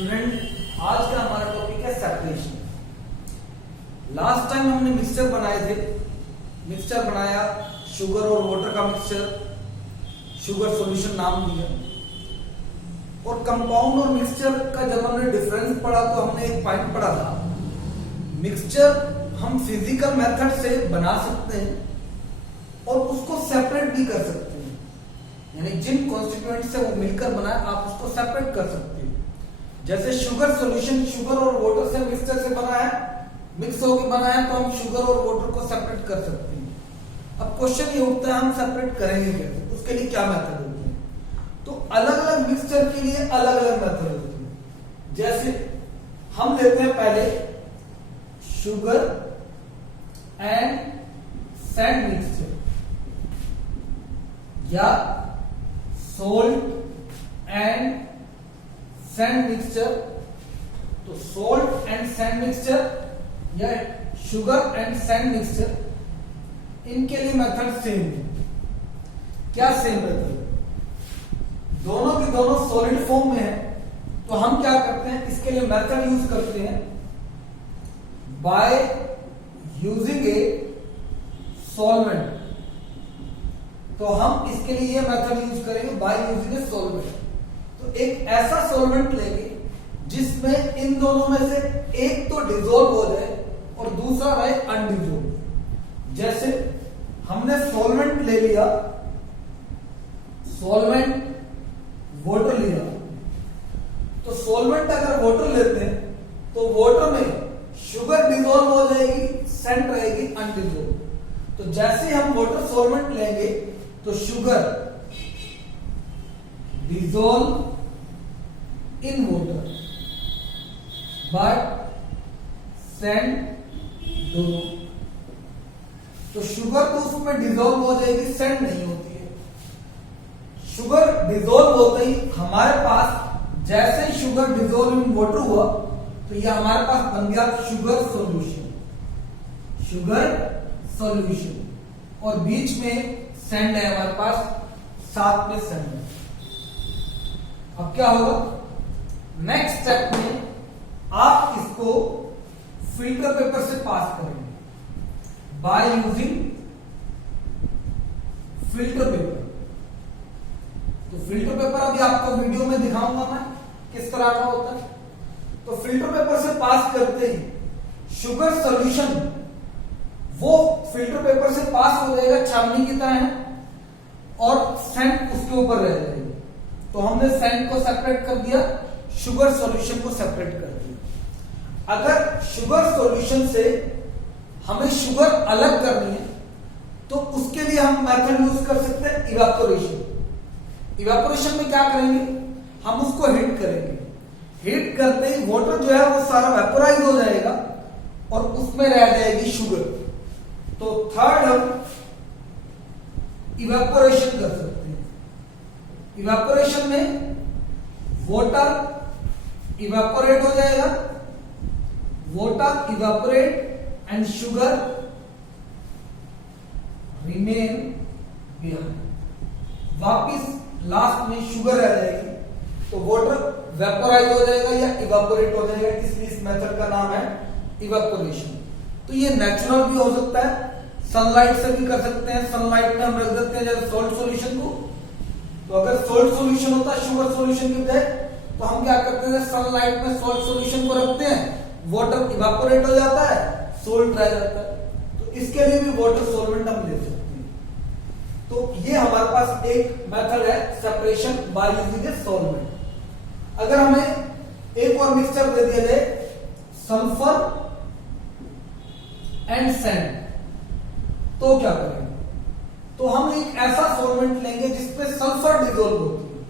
Student, आज का हमारा टॉपिक है सेपरेशन। लास्ट टाइम हमने मिक्सचर बनाए थे। मिक्सचर बनाया, शुगर और वाटर का मिक्सचर, शुगर सॉल्यूशन नाम दिया। और कंपाउंड और मिक्सचर का जब हमने डिफरेंस पढ़ा तो हमने एक पॉइंट पढ़ा था, मिक्सचर हम फिजिकल मेथड से बना सकते हैं और उसको सेपरेट भी कर सकते हैं। यानी जिन कॉन्स्टिट्यूएंट से वो मिलकर बना है आप उसको सेपरेट कर सकते हैं। जैसे शुगर सॉल्यूशन शुगर और वाटर से मिक्सचर से बना है, मिक्स होकर बना है, तो हम शुगर और वाटर को सेपरेट कर सकते हैं। अब क्वेश्चन ये उठता है हम सेपरेट करेंगे कैसे, उसके लिए क्या मेथड होते हैं? तो अलग अलग मिक्सचर के लिए अलग अलग मेथड होते हैं। जैसे हम लेते हैं पहले शुगर एंड सैंड मिक्सचर या सोल्ट एंड सैंड मिक्सचर। तो सोल्ट एंड सैंड मिक्सचर या शुगर एंड सैंड मिक्सचर, इनके लिए मेथड सेम है। क्या सेम मेथड है? दोनों की दोनों सॉलिड फॉर्म में है, तो हम क्या करते हैं, इसके लिए मेथड यूज करते हैं बाय यूजिंग ए सॉल्वेंट। तो हम इसके लिए ये मेथड यूज करेंगे बाय यूजिंग ए सॉल्वेंट। तो एक ऐसा सॉल्वेंट लेंगे जिसमें इन दोनों में से एक तो डिसॉल्व हो जाए और दूसरा रहे अनडिसॉल्व। जैसे हमने सॉल्वेंट ले लिया, सॉल्वेंट वाटर लिया, तो सॉल्वेंट अगर वाटर लेते हैं तो वाटर में शुगर डिसॉल्व हो जाएगी, सैंड रहेगी अनडिसॉल्व। तो जैसे ही हम वाटर सॉल्वेंट लेंगे तो sugar dissolve in water but sand दोनों। तो शुगर तो उसमें डिसॉल्व हो जाएगी, सैंड नहीं होती है। शुगर डिसॉल्व होते ही हमारे पास, जैसे ही शुगर डिसॉल्व इन वाटर हुआ तो ये हमारे पास बन गया शुगर सॉल्यूशन, शुगर सॉल्यूशन। और बीच में सैंड है हमारे पास, साथ में सैंड है। अब क्या होगा, नेक्स्ट स्टेप में आप इसको फिल्टर पेपर से पास करेंगे बाय यूजिंग फिल्टर पेपर। तो फिल्टर पेपर अभी आपको वीडियो में दिखाऊंगा मैं किस तरह का होता है। तो फिल्टर पेपर से पास करते ही शुगर सॉल्यूशन वो फिल्टर पेपर से पास हो जाएगा, छाननी की तरह है, और सैंड उसके ऊपर रह जाएगी। तो हमने सैंड को सेपरेट कर दिया, शुगर सॉल्यूशन को सेपरेट कर दिया। अगर शुगर सॉल्यूशन से हमें शुगर अलग करनी है तो उसके लिए हम मेथड यूज कर सकते हैं इवेपोरेशन। इवेपोरेशन में क्या करेंगे, हम उसको हीट करेंगे। हीट करते ही वाटर जो है वो सारा वेपोराइज हो जाएगा और उसमें रह जाएगी शुगर। तो थर्ड हम इवेपोरेशन कर सकते हैं। इवेपोरेशन में वाटर इवेपोरेट हो जाएगा, water evaporate and sugar remain behind. वापिस लास्ट में शुगर रह जाएगी, तो वाटर वेपोराइज हो जाएगा या इवेपोरेट हो जाएगा, इसलिए इस मेथड का नाम है इवेपोरेशन। तो ये नेचुरल भी हो सकता है, सनलाइट से भी कर सकते हैं। सनलाइट में हम रख देते हैं जैसे सॉल्ट सॉल्यूशन को। तो अगर सॉल्ट सॉल्यूशन होता है शुगर सॉल्यूशन की बजाय, तो हम क्या करते हैं, सनलाइट में सॉल्ट सॉल्यूशन को रखते हैं, वाटर इवेपोरेट हो जाता है, सोल्ट रह जाता है। तो इसके लिए भी वाटर सॉल्वेंट हम ले सकते हैं। तो ये हमारे पास एक मेथड है separation by using a solvent. अगर हमें एक और मिक्सचर दे दिया जाए सल्फर एंड सैंड, तो क्या करेंगे? तो हम एक ऐसा सॉल्वेंट लेंगे जिसपे सल्फर डिसॉल्व होती है।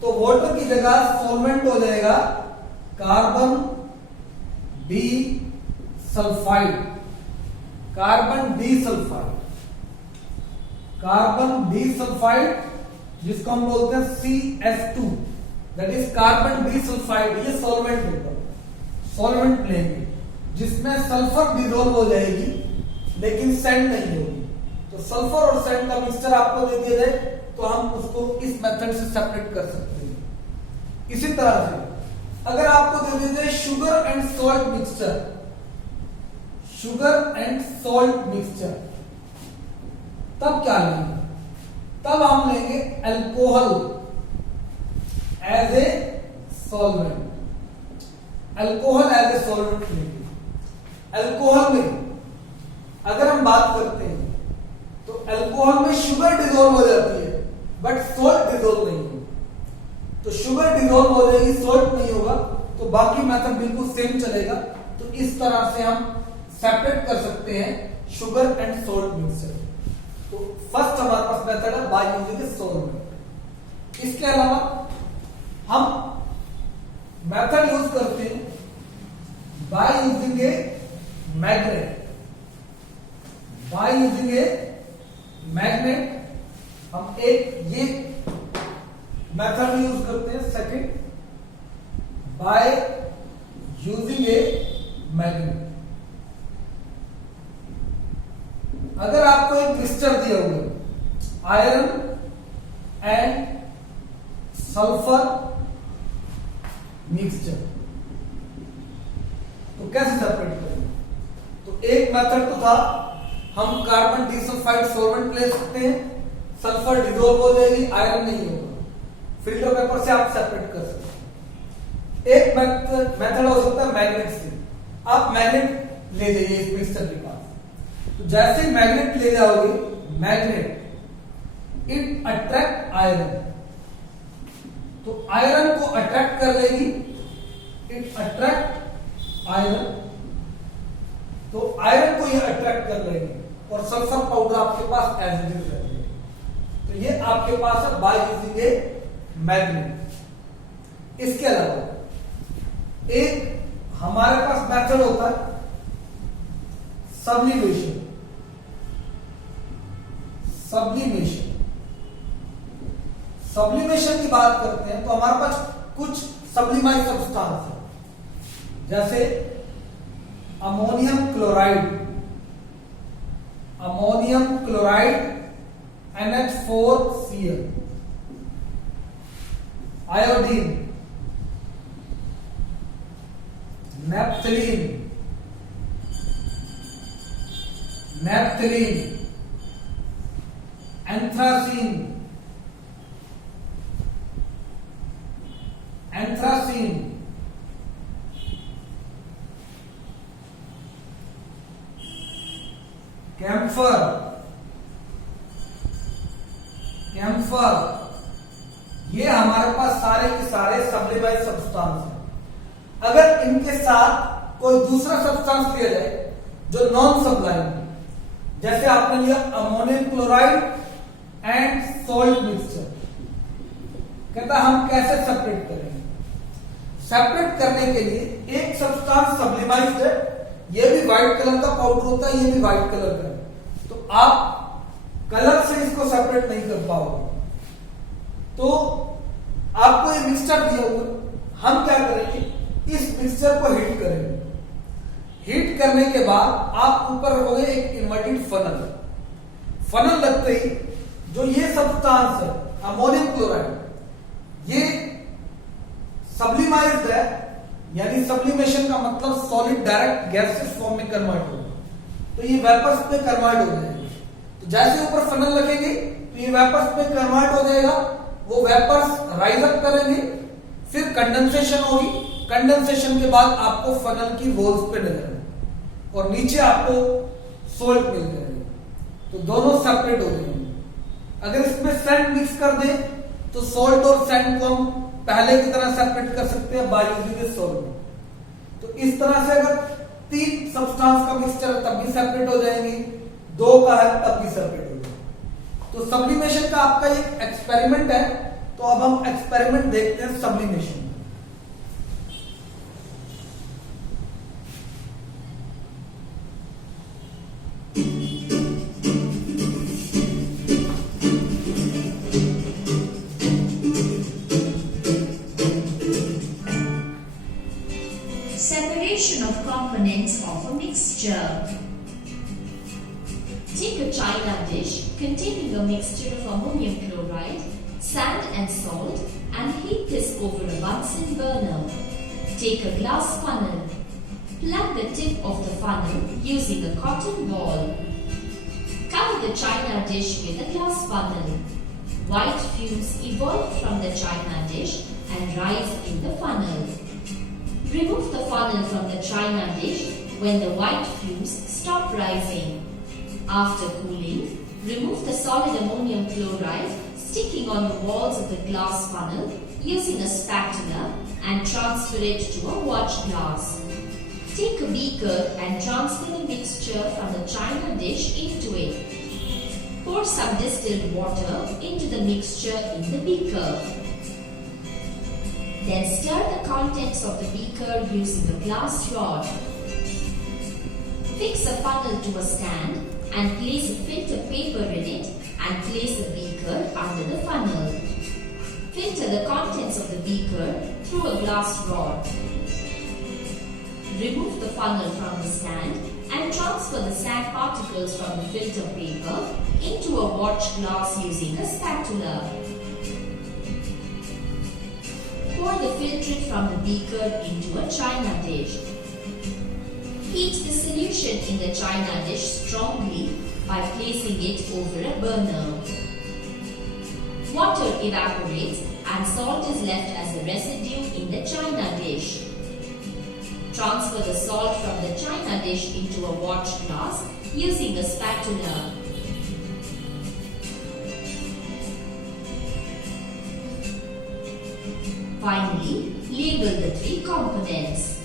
तो वाटर की जगह सॉल्वेंट हो जाएगा carbon D sulphide, carbon D sulphide, carbon D sulphide, जिसको हम बोलते हैं CS2, that is carbon D sulphide. ये सॉल्वेंट होगा, सॉल्वेंट लेंगे जिसमें सल्फर डिसॉल्व हो जाएगी लेकिन सैंड नहीं होगी। तो सल्फर और सैंड का मिक्सचर आपको दे दिया जाए तो हम उसको इस मेथड से सेपरेट कर सकते हैं। इसी तरह से अगर आपको दे देते sugar and salt mixture, sugar and salt mixture, तब क्या लेंगे? तब हम लेंगे alcohol as a solvent, alcohol as a solvent लेंगे। अल्कोहल में अगर हम बात करते हैं तो अल्कोहल में शुगर डिसॉल्व हो जाती है बट सॉल्ट डिसॉल्व नहीं होगी। तो शुगर डिसॉल्व हो जाएगी, सॉल्ट नहीं होगा, तो बाकी मेथड बिल्कुल सेम चलेगा। तो इस तरह से हम सेपरेट कर सकते हैं शुगर एंड सॉल्ट मिक्सचर। तो फर्स्ट हमारे पास मेथड है बाय यूजिंग ए सॉल्वेंट। इसके अलावा हम मेथड यूज करते हैं by using a magnet. By using a magnet हम एक ये मेथड यूज करते हैं। Second, by using a magnet. अगर आपको एक मिक्सचर दिया हुआ है आयरन एंड सल्फर मिक्सचर, तो कैसे सेपरेट करेंगे? तो एक मेथड तो था हम कार्बन डिसल्फाइड सॉल्वेंट ले सकते हैं, सल्फर डिसॉल्व हो जाएगी, आयरन नहीं होगा, फिल्टर पेपर से आप सेपरेट कर सकते हैं। एक मेथड हो सकता है मैग्नेट से। आप मैग्नेट ले जाइए इस मिक्सचर के पास, तो जैसे ही मैग्नेट ले जाओगे, मैग्नेट इट अट्रैक्ट आयरन, तो आयरन को अट्रैक्ट कर लेगी, इट अट्रैक्ट आयरन, तो आयरन को ये अट्रैक्ट कर लेगी और सल्फर पाउडर आपके पास एज इट इज रहेगी। तो ये आपके पास है बाय यूजिंग ए मैग्नेट। इसके अलावा एक हमारे पास मेथड होता है सब्लिमेशन। सब्लिमेशन सब्लिमेशन की बात करते हैं तो हमारे पास कुछ सब्लिमाइज सब्सटेंस है, जैसे ammonium chloride, ammonium chloride NH4Cl, iodine, naphthalene, naphthalene, anthracene, anthracene, camphor, camphor, ये हमारे पास सारे के सारे सब्लिमाइज सब्सटेंस हैं। अगर इनके साथ कोई दूसरा सब्सटेंस लिया जाए जो नॉन सब्लाइम है, जैसे आपने लिया ammonium chloride and salt mixture, कहता हम कैसे सेपरेट करेंगे? सेपरेट करने के लिए एक सब्सटेंस सब्लिमाइज्ड है, ये भी व्हाइट कलर का पाउडर होता है, ये भी व्हाइट कलर का है, तो आप कलर से इसको सेपरेट नहीं कर पाओगे। तो आपको ये मिक्सचर दिया हुआ, हम क्या करेंगे, इस मिक्सचर को हीट करेंगे। हीट करने के बाद आप ऊपर रखोगे एक इन्वर्टेड फनल। फनल लगते ही जो ये सब्सटेंस है अमोनियम क्लोराइड, ये सब्लिमाइज्ड है, यानी सब्लिमेशन का मतलब सॉलिड डायरेक्ट गैसेस फॉर्म में कन्वर्ट होगा, तो ये वेपर्स में कन्वर्ट हो जाएगा। तो जैसे ऊपर फनल रखेंगे तो ये वेपर्स में कन्वर्ट हो जाएगा, वो वेपर्स राइज अप करेंगे, फिर कंडेंसेशन होगी, कंडेंसेशन के बाद आपको फनल की वॉल्स पे नजर आएगी और नीचे आपको सोल्ट मिल जाएगा, तो दोनों सेपरेट हो जाएंगे। अगर इसमें सैंड मिक्स कर दें तो सोल्ट और सैंड को हम पहले की तरह सेपरेट कर सकते हैं बाय यूजिंग सोल्ट। तो इस तरह से अगर 3 सब्सटेंस का मिक्सचर है तब भी सेपरेट हो जाएंगे, 2 का है तब भी सेपरेट हो जाएंगे। तो सब्लिमेशन का आपका एक एक्सपेरिमेंट है, तो अब हम एक्सपेरिमेंट देखते हैं sublimation. Separation of components of a mixture. Take a china dish containing a mixture of ammonium chloride, sand and salt and heat this over a Bunsen burner. Take a glass funnel. Plug the tip of the funnel using a cotton ball. Cover the china dish with a glass funnel. White fumes evolve from the china dish and rise in the funnel. Remove the funnel from the china dish when the white fumes stop rising. After cooling, remove the solid ammonium chloride sticking on the walls of the glass funnel using a spatula and transfer it to a watch glass. Take a beaker and transfer the mixture from the china dish into it. Pour some distilled water into the mixture in the beaker. Then stir the contents of the beaker using a glass rod. Fix a funnel to a stand and place a filter paper in it and place the beaker under the funnel. Filter the contents of the beaker through a glass rod. Remove the funnel from the stand and transfer the sand particles from the filter paper into a watch glass using a spatula. Pour the filtrate from the beaker into a china dish. Heat the solution in the china dish strongly by placing it over a burner. Water evaporates and salt is left as a residue in the china dish. Transfer the salt from the china dish into a watch glass using a spatula. Finally, label the three components.